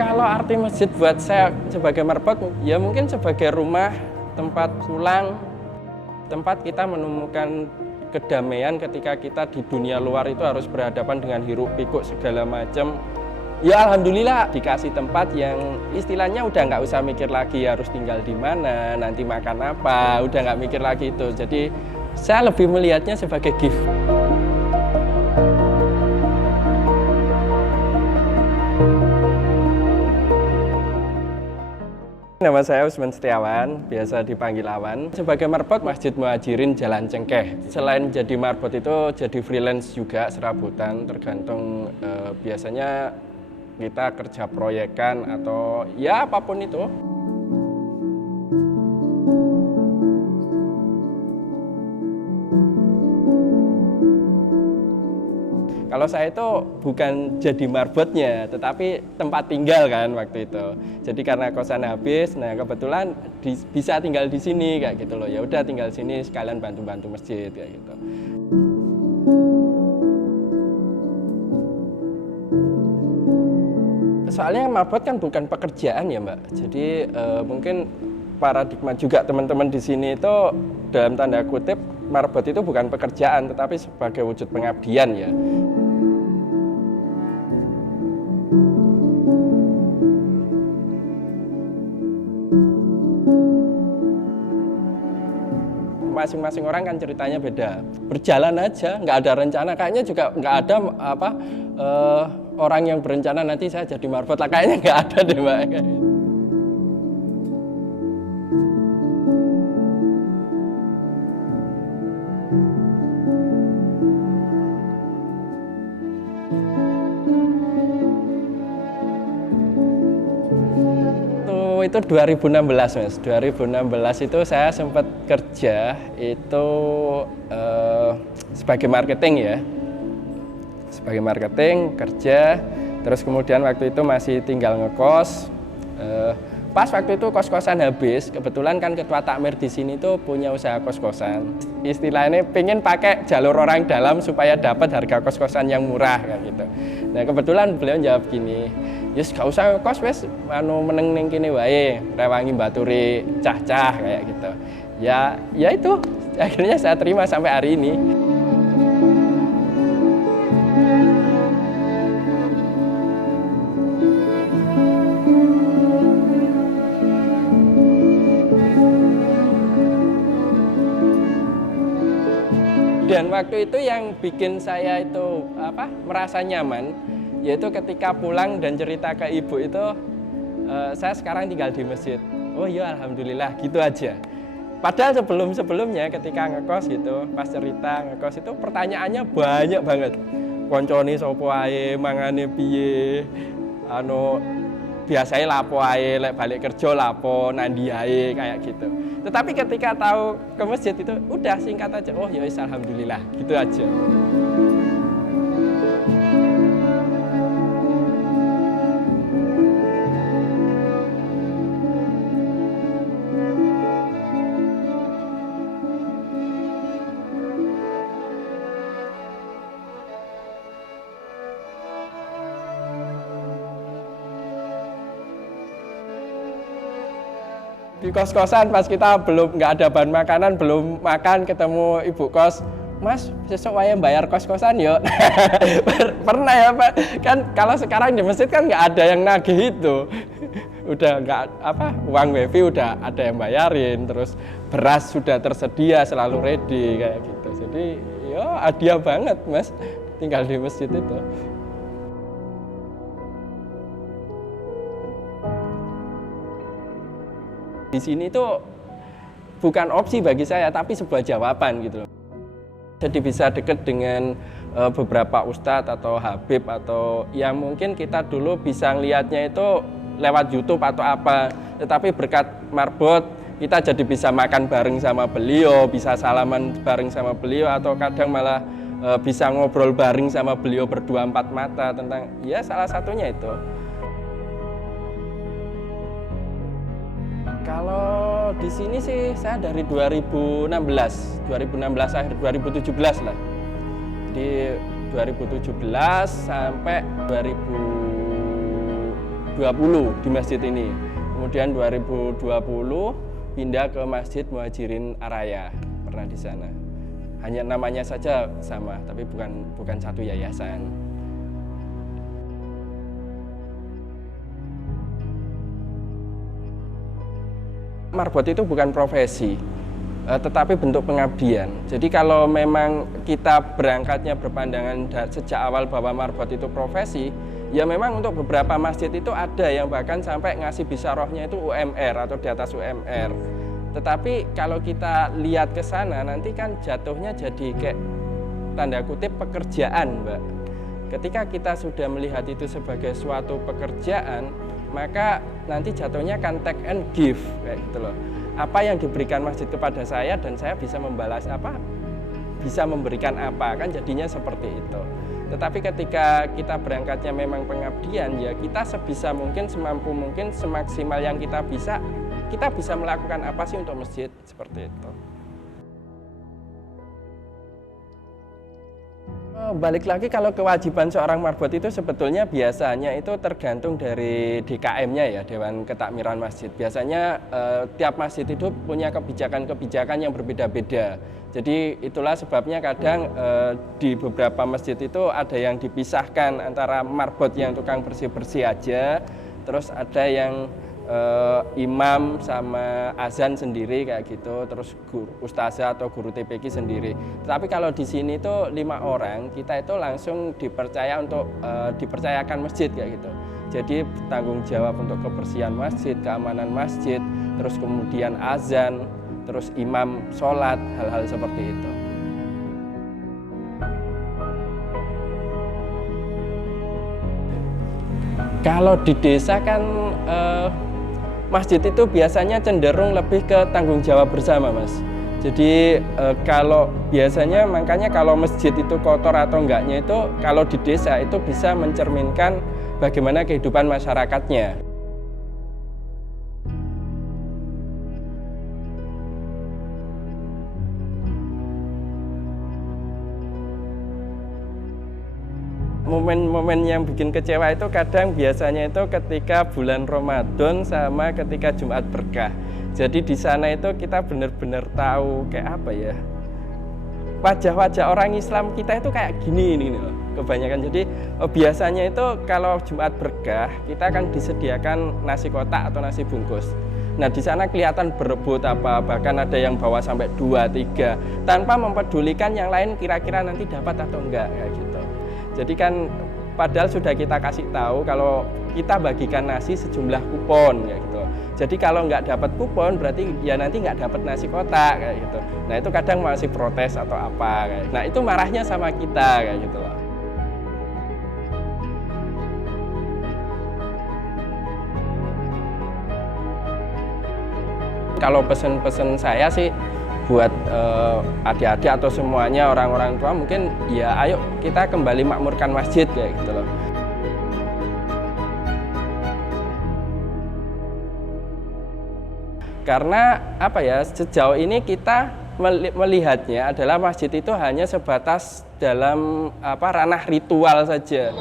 Kalau arti masjid buat saya sebagai marbot, ya mungkin sebagai rumah, tempat pulang, tempat kita menemukan kedamaian ketika kita di dunia luar itu harus berhadapan dengan hiruk pikuk segala macam. Ya alhamdulillah dikasih tempat yang istilahnya udah nggak usah mikir lagi harus tinggal di mana, nanti makan apa, udah nggak mikir lagi itu. Jadi saya lebih melihatnya sebagai gift. Nama saya Usman Setiawan, biasa dipanggil Awan. Sebagai marbot Masjid Muhajirin Jalan Cengkeh. Selain jadi marbot itu jadi freelance juga serabutan, tergantung biasanya kita kerja proyekan atau ya apapun itu. Kalau saya itu bukan jadi marbotnya, tetapi tempat tinggal kan waktu itu. Jadi karena kosan habis, nah kebetulan bisa tinggal di sini kayak gitu loh. Ya udah tinggal sini sekalian bantu-bantu masjid kayak gitu. Soalnya marbot kan bukan pekerjaan ya Mbak. Jadi mungkin paradigma juga teman-teman di sini itu dalam tanda kutip marbot itu bukan pekerjaan, tetapi sebagai wujud pengabdian ya. Masing-masing orang kan ceritanya beda. Berjalan aja, nggak ada rencana. Kayaknya juga nggak ada orang yang berencana nanti saya jadi marbot lah. Kayaknya nggak ada deh Mbak. Itu 2016 Mas, 2016 itu saya sempat kerja itu sebagai marketing ya, sebagai marketing kerja, terus kemudian waktu itu masih tinggal ngekos, pas waktu itu kos-kosan habis, kebetulan kan ketua takmir di sini tuh punya usaha kos-kosan, istilahnya pengen pakai jalur orang dalam supaya dapat harga kos-kosan yang murah kayak gitu. Nah kebetulan beliau jawab gini, "Yus gak usah ngekos wes, meneng ning kene wae, rewangi baturi cah-cah kayak gitu." Ya itu akhirnya saya terima sampai hari ini. Dan waktu itu yang bikin saya itu merasa nyaman, yaitu ketika pulang dan cerita ke ibu itu, saya sekarang tinggal di masjid. Oh iya alhamdulillah gitu aja. Padahal sebelumnya ketika ngekos gitu, pas cerita ngekos itu pertanyaannya banyak banget. Koncone sopo ae, mangane piye, biasanya lapo ae, lek balik kerja lapo, nandi ae kayak gitu. Tetapi ketika tahu ke masjid itu udah singkat aja, oh ya alhamdulillah gitu aja. Di kos-kosan pas kita nggak ada bahan makanan, belum makan, ketemu ibu kos, "Mas, besok wayang bayar kos-kosan yuk." Pernah ya Pak, kan kalau sekarang di masjid kan nggak ada yang nagih itu. Udah nggak uang wifi udah ada yang bayarin, terus beras sudah tersedia selalu ready kayak gitu. Jadi ya hadiah banget Mas tinggal di masjid itu. Di sini tuh bukan opsi bagi saya, tapi sebuah jawaban gitu loh. Jadi bisa deket dengan beberapa ustadz atau habib atau yang mungkin kita dulu bisa ngelihatnya itu lewat YouTube atau apa. Tetapi berkat marbot kita jadi bisa makan bareng sama beliau, bisa salaman bareng sama beliau atau kadang malah bisa ngobrol bareng sama beliau berdua empat mata tentang ya salah satunya itu. Kalau di sini sih saya dari 2016 akhir 2017 lah. Di 2017 sampai 2018 di masjid ini. Kemudian 2020 pindah ke Masjid Muhajirin Araya, pernah di sana. Hanya namanya saja sama, tapi bukan satu yayasan. Marbot itu bukan profesi, tetapi bentuk pengabdian. Jadi kalau memang kita berangkatnya berpandangan sejak awal bahwa marbot itu profesi, ya memang untuk beberapa masjid itu ada yang bahkan sampai ngasih bisarohnya itu UMR atau di atas UMR. Tetapi kalau kita lihat ke sana nanti kan jatuhnya jadi kayak tanda kutip pekerjaan, Mbak. Ketika kita sudah melihat itu sebagai suatu pekerjaan, maka nanti jatuhnya kan take and give kayak gitu loh. Apa yang diberikan masjid kepada saya dan saya bisa membalas apa, bisa memberikan apa, kan jadinya seperti itu. Tetapi ketika kita berangkatnya memang pengabdian, ya kita sebisa mungkin, semampu mungkin, semaksimal yang kita bisa melakukan apa sih untuk masjid, seperti itu. Balik lagi, kalau kewajiban seorang marbot itu sebetulnya biasanya itu tergantung dari DKM-nya ya, Dewan Ketakmiran Masjid. Biasanya tiap masjid itu punya kebijakan-kebijakan yang berbeda-beda. Jadi itulah sebabnya kadang di beberapa masjid itu ada yang dipisahkan antara marbot yang tukang bersih-bersih aja, terus ada yang imam sama azan sendiri kayak gitu, terus guru ustazah atau guru TPQ sendiri. Tapi kalau di sini tuh 5 orang, kita itu langsung dipercayakan masjid kayak gitu. Jadi tanggung jawab untuk kebersihan masjid, keamanan masjid, terus kemudian azan, terus imam sholat, hal-hal seperti itu. Kalau di desa kan masjid itu biasanya cenderung lebih ke tanggung jawab bersama, Mas. Jadi kalau biasanya makanya kalau masjid itu kotor atau enggaknya itu kalau di desa itu bisa mencerminkan bagaimana kehidupan masyarakatnya. Momen-momen yang bikin kecewa itu kadang biasanya itu ketika bulan Ramadan sama ketika Jumat Berkah. Jadi di sana itu kita benar-benar tahu kayak apa ya, wajah-wajah orang Islam kita itu kayak gini ini loh, kebanyakan. Jadi biasanya itu kalau Jumat Berkah kita akan disediakan nasi kotak atau nasi bungkus. Nah di sana kelihatan berebut apa, bahkan ada yang bawa sampai 2, 3 tanpa mempedulikan yang lain kira-kira nanti dapat atau enggak kayak gitu. Jadi kan padahal sudah kita kasih tahu kalau kita bagikan nasi sejumlah kupon kayak gitu. Jadi kalau nggak dapat kupon berarti ya nanti nggak dapat nasi kotak kayak gitu. Nah itu kadang masih protes atau apa kayak. Nah itu marahnya sama kita kayak gitu loh. Kalau pesen-pesen saya sih buat adik-adik atau semuanya orang-orang tua mungkin ya ayo kita kembali makmurkan masjid kayak gitu loh. Karena apa ya, sejauh ini kita melihatnya adalah masjid itu hanya sebatas dalam ranah ritual saja.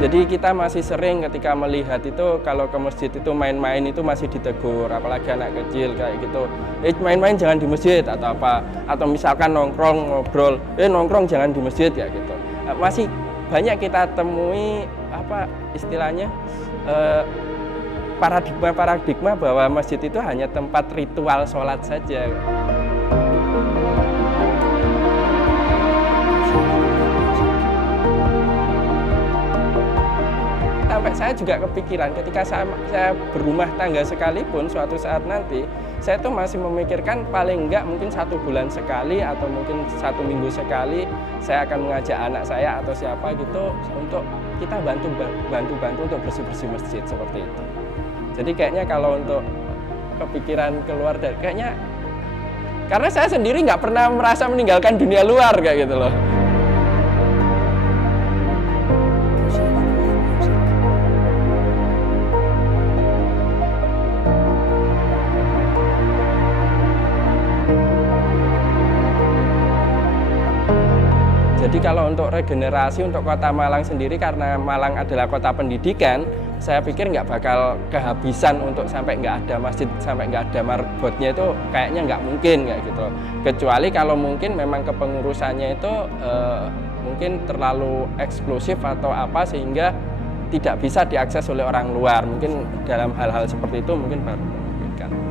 Jadi kita masih sering ketika melihat itu kalau ke masjid itu main-main itu masih ditegur, apalagi anak kecil kayak gitu. Main-main jangan di masjid atau apa, atau misalkan nongkrong ngobrol, nongkrong jangan di masjid kayak gitu. Masih banyak kita temui istilahnya paradigma bahwa masjid itu hanya tempat ritual sholat saja. saya juga kepikiran ketika saya berumah tangga sekalipun suatu saat nanti, saya tuh masih memikirkan paling enggak mungkin 1 bulan sekali atau mungkin 1 minggu sekali saya akan mengajak anak saya atau siapa gitu untuk kita bantu untuk bersih-bersih masjid seperti itu. Jadi kayaknya kalau untuk kepikiran keluar dari kayaknya karena saya sendiri nggak pernah merasa meninggalkan dunia luar kayak gitu loh. Jadi kalau untuk regenerasi untuk Kota Malang sendiri karena Malang adalah kota pendidikan, saya pikir nggak bakal kehabisan untuk sampai nggak ada masjid, sampai nggak ada marbotnya itu kayaknya nggak mungkin kayak gitu. Kecuali kalau mungkin memang kepengurusannya itu mungkin terlalu eksklusif atau apa sehingga tidak bisa diakses oleh orang luar. Mungkin dalam hal-hal seperti itu mungkin baru memungkinkan.